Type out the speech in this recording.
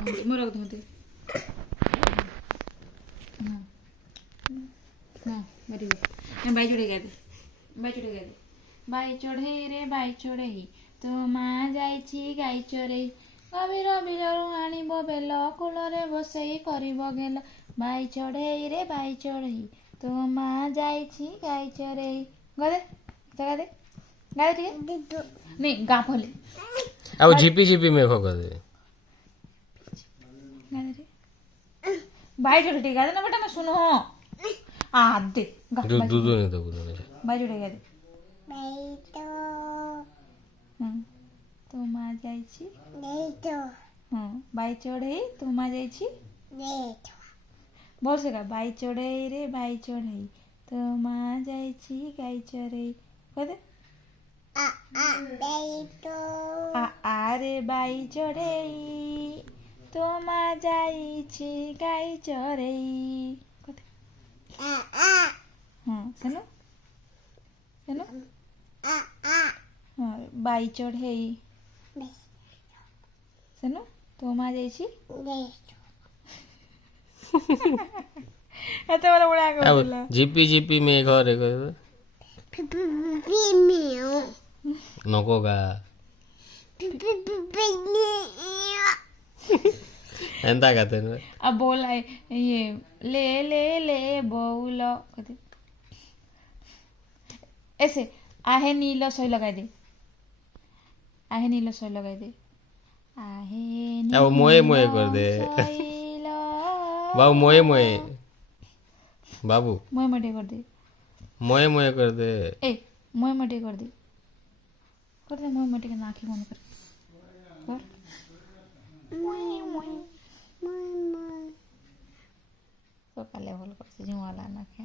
मोर धोते बाई चढ़े गए बाई चढ़े गए बाई चढ़े रे बाई चढ़े तो माँ जाइछि गाई चरे गभीर बिलरू आनिब बेल कूलरे बसई करिब गेल बाई चढ़े रे बाई चढ़े तो माँ जाइछि गाई चरे गा दे गा दे नहीं गा भले अब झिपी झिपी मेघ कर दे बाई चढ़े गा दे ना बेटा मैं सुनो आ दे दूध नहीं तो बाई चढ़े गा दे तो माँ जाइछि बाई चढ़े तो माँ जाइछि बोल से बाई चढ़े रे बाई चढ़े तो माँ जाइछि गाई चरे कह दे आ रे बाई चढ़े तो माँ जाइछि गाई चरे कह दे हाँ सुनो सुनो हाँ बाई चढ़े सुनो तो माँ जाइछि एते वाला उड़ा के बोला झिपी झिपी मेघ रे कर नकोगा एंता कहते हैं अब बोला है ये ले ले ले बोलो कहते ऐसे आहे नीलो सोई लगाई दे आहे नीलो सोई लगाई दे आहे अब मोए मोए कर दे बाबू मोए मोए बाबू मोए मटे कर दे मोए मोए कर दे ए मोए मटे कर दे मोए मटे के नाखी बंद कर सकाले भल कर जुआला नाखे